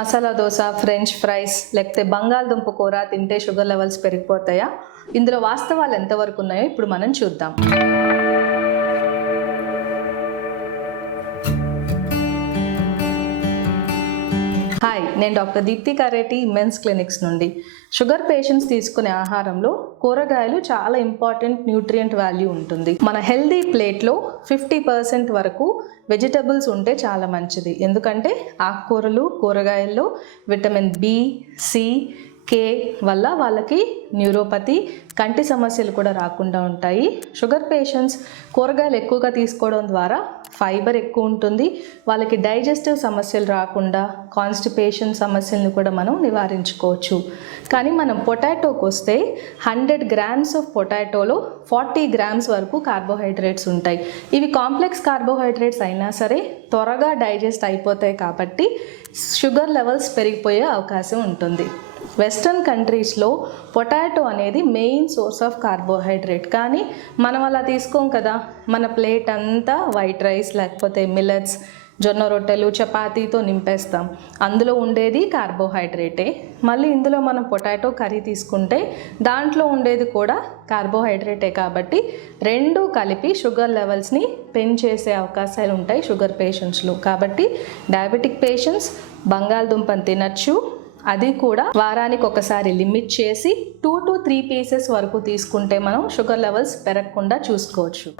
Masala dosa, French fries లేకపోతే బంగాళదుంప కూర తింటే షుగర్ లెవెల్స్ పెరిగిపోతాయా? ఇందులో వాస్తవాలు ఎంతవరకు ఉన్నాయో ఇప్పుడు మనం చూద్దాం. హాయ్, నేను డాక్టర్ దీప్తి కారేటి, మెన్స్ క్లినిక్స్ నుండి. షుగర్ పేషెంట్స్ తీసుకునే ఆహారంలో కూరగాయలు చాలా ఇంపార్టెంట్ న్యూట్రియంట్ వాల్యూ ఉంటుంది. మన హెల్దీ ప్లేట్లో 50% వరకు వెజిటబుల్స్ ఉంటే చాలా మంచిది. ఎందుకంటే ఆకుకూరలు, కూరగాయల్లో విటమిన్ బి, సి, కే వల్ల వాళ్ళకి న్యూరోపతి, కంటి సమస్యలు కూడా రాకుండా ఉంటాయి. షుగర్ పేషెంట్స్ కూరగాయలు ఎక్కువగా తీసుకోవడం ద్వారా ఫైబర్ ఎక్కువ ఉంటుంది. వాళ్ళకి డైజెస్టివ్ సమస్యలు రాకుండా కాన్స్టిపేషన్ సమస్యలను కూడా మనం నివారించుకోవచ్చు. కానీ మనం పొటాటోకి వస్తే 100 grams ఆఫ్ పొటాటోలో 40 grams వరకు కార్బోహైడ్రేట్స్ ఉంటాయి. ఇవి కాంప్లెక్స్ కార్బోహైడ్రేట్స్ అయినా సరే త్వరగా డైజెస్ట్ అయిపోతాయి కాబట్టి షుగర్ లెవెల్స్ పెరిగిపోయే అవకాశం ఉంటుంది. వెస్ట్రన్ కంట్రీస్లో పొటాటో అనేది మెయిన్ సోర్స్ ఆఫ్ కార్బోహైడ్రేట్. కానీ మనం అలా తీసుకోం కదా. మన ప్లేట్ అంతా వైట్ రైస్ లేకపోతే మిల్లెట్స్, జొన్న రొట్టెలు, చపాతీతో నింపేస్తాం. అందులో ఉండేది కార్బోహైడ్రేటే. మళ్ళీ ఇందులో మనం పొటాటో కర్రీ తీసుకుంటే దాంట్లో ఉండేది కూడా కార్బోహైడ్రేటే. కాబట్టి రెండు కలిపి షుగర్ లెవెల్స్ని పెంచేసే అవకాశాలు ఉంటాయి షుగర్ పేషెంట్స్లో. కాబట్టి డయాబెటిక్ పేషెంట్స్ బంగాళదుంపని తినచ్చు. అది కూడా వారానికి ఒకసారి లిమిట్ చేసి 2 to 3 pieces వరకు తీసుకుంటే మనం షుగర్ లెవెల్స్ పెరగకుండా చూసుకోవచ్చు.